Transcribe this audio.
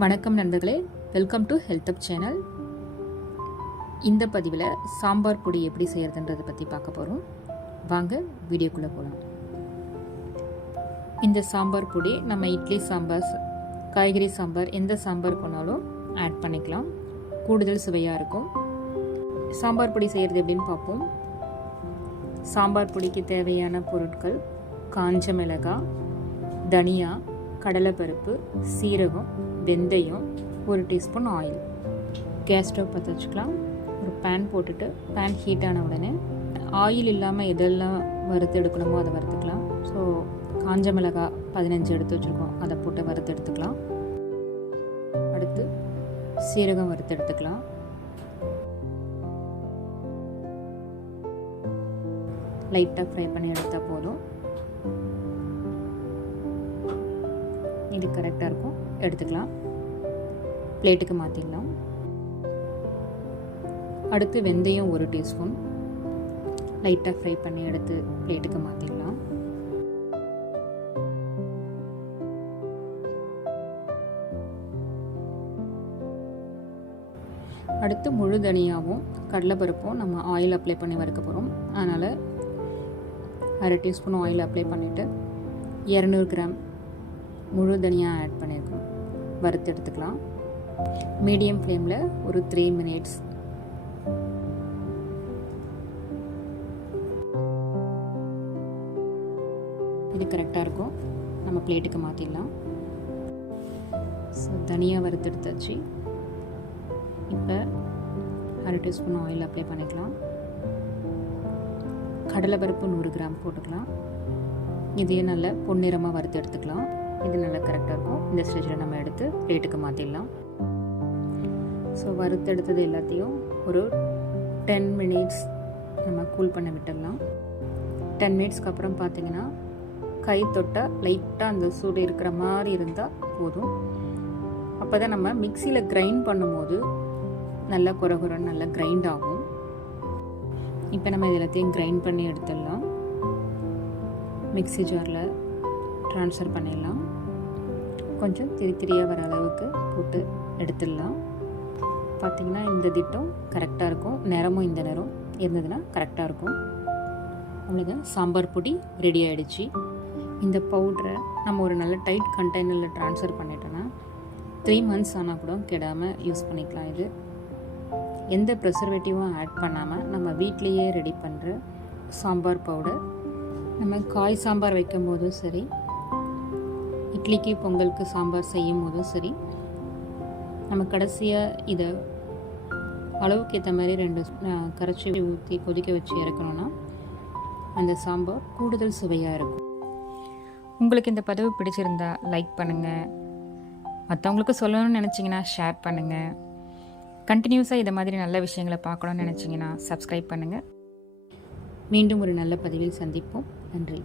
வணக்கம் நண்பர்களே, welcome to ஹெல்த்அப் channel. இந்த பதிவில் சாம்பார் பொடி எப்படி செய்கிறதுன்றதை பற்றி பார்க்க போகிறோம். வாங்க வீடியோக்குள்ளே போகலாம். இந்த சாம்பார் பொடி நம்ம இட்லி சாம்பார், காய்கறி சாம்பார், எந்த சாம்பார் பண்ணாலும் ஆட் பண்ணிக்கலாம். கூடுதல் சுவையாக இருக்கும். சாம்பார் பொடி செய்கிறது எப்படின்னு பார்ப்போம். சாம்பார் பொடிக்கு தேவையான பொருட்கள்: காஞ்ச மிளகாய், தனியா, கடலைப்பருப்பு, சீரகம், வெந்தயம், 1 டீஸ்பூன் ஆயில். கேஸ் ஸ்டவ் பற்ற வச்சுக்கலாம். ஒரு பேன் போட்டுட்டு பேன் ஹீட் ஆன உடனே ஆயில் இல்லாமல் எதெல்லாம் வறுத்து எடுக்கணுமோ அதை வறுத்துக்கலாம். ஸோ காஞ்ச மிளகாய் 15 எடுத்து வச்சுருக்கோம், அதை போட்டு வறுத்து எடுத்துக்கலாம். அடுத்து சீரகம் வறுத்து எடுத்துக்கலாம். லைட்டாக ஃப்ரை பண்ணி எடுத்தால் போதும். இது கரெக்டாக இருக்கும், எடுத்துக்கலாம். பிளேட்டுக்கு மாற்றிடலாம். அடுத்து வெந்தயம் 1 டீஸ்பூன் லைட்டாக ஃப்ரை பண்ணி எடுத்து பிளேட்டுக்கு மாற்றிடலாம். அடுத்து முழு தனியாவும் கடலைப்பருப்பும் நம்ம ஆயில் அப்ளை பண்ணி வறுக்க போகிறோம். அதனால் 1/2 டீஸ்பூன் ஆயில் அப்ளை பண்ணிவிட்டு 200 கிராம் முழு தனியாக ஆட் பண்ணியிருக்கோம். வறுத்து எடுத்துக்கலாம். மீடியம் ஃப்ளேமில் ஒரு 3 மினிட்ஸ். இது கரெக்டாக இருக்கும். நம்ம பிளேட்டுக்கு மாற்றிடலாம். ஸோ தனியாக வறுத்து எடுத்தாச்சு. இப்போ 1/2 டீஸ்பூன் ஆயில் அப்ளை பண்ணிக்கலாம். கடலைப்பருப்பு 100 கிராம் போட்டுக்கலாம். இதையும் நல்லா பொன்னிறமாக வறுத்து எடுத்துக்கலாம். இது நல்லா கரெக்டாக இருக்கும். இந்த ஸ்டேஜில் நம்ம எடுத்து பிளேட்டுக்கு மாற்றிடலாம். ஸோ வறுத்து எடுத்தது எல்லாத்தையும் ஒரு 10 மினிட்ஸ் நம்ம கூல் பண்ண விட்டுடலாம். 10 மினிட்ஸ்க்கு அப்புறம் பார்த்திங்கன்னா கை தொட்டால் லைட்டாக அந்த சூடு இருக்கிற மாதிரி இருந்தால் போதும். அப்போ தான் நம்ம மிக்சியில் கிரைண்ட் பண்ணும்போது நல்லா குறகுறன்னு நல்லா கிரைண்ட் ஆகும். இப்போ நம்ம இது எல்லாத்தையும் கிரைண்ட் பண்ணி எடுத்துடலாம். மிக்சி ஜாரில் ட்ரான்ஸ்ஃபர் பண்ணிடலாம். கொஞ்சம் திரியாக வர அளவுக்கு போட்டு எடுத்துடலாம். பார்த்திங்கன்னா இந்த திட்டம் கரெக்டாக இருக்கும். நிறமும் இந்த நிறம் இருந்ததுன்னா கரெக்டாக இருக்கும். அவ்வளோதான், சாம்பார் பொடி ரெடி ஆகிடுச்சு. இந்த பவுடரை நம்ம ஒரு நல்ல டைட் கண்டெய்னரில் ட்ரான்ஸ்ஃபர் பண்ணிட்டோன்னா 3 மந்த்ஸ் ஆனால் கூட கெடாமல் யூஸ் பண்ணிக்கலாம். இது எந்த ப்ரிசர்வேட்டிவும் ஆட் பண்ணாமல் நம்ம வீட்லேயே ரெடி பண்ணுற சாம்பார் பவுடர். நம்ம காய் சாம்பார் வைக்கும் போதும் சரி, இட்லிக்கு பொங்கலுக்கு சாம்பார் செய்யும் போதும் சரி, நம்ம கடைசியாக இதை அளவுக்கு ஏற்ற மாதிரி 2 கரைச்சி ஊற்றி கொதிக்க வச்சு இறக்கணும்னா அந்த சாம்பார் கூடுதல் சுவையாக இருக்கும். உங்களுக்கு இந்த பதிவு பிடிச்சிருந்தா லைக் பண்ணுங்கள். மற்றவங்களுக்கு சொல்லணும்னு நினச்சிங்கன்னா ஷேர் பண்ணுங்கள். கண்டினியூஸாக இதை மாதிரி நல்ல விஷயங்களை பார்க்கணும்னு நினச்சிங்கன்னா சப்ஸ்கிரைப் பண்ணுங்கள். மீண்டும் ஒரு நல்ல பதிவில் சந்திப்போம். நன்றி.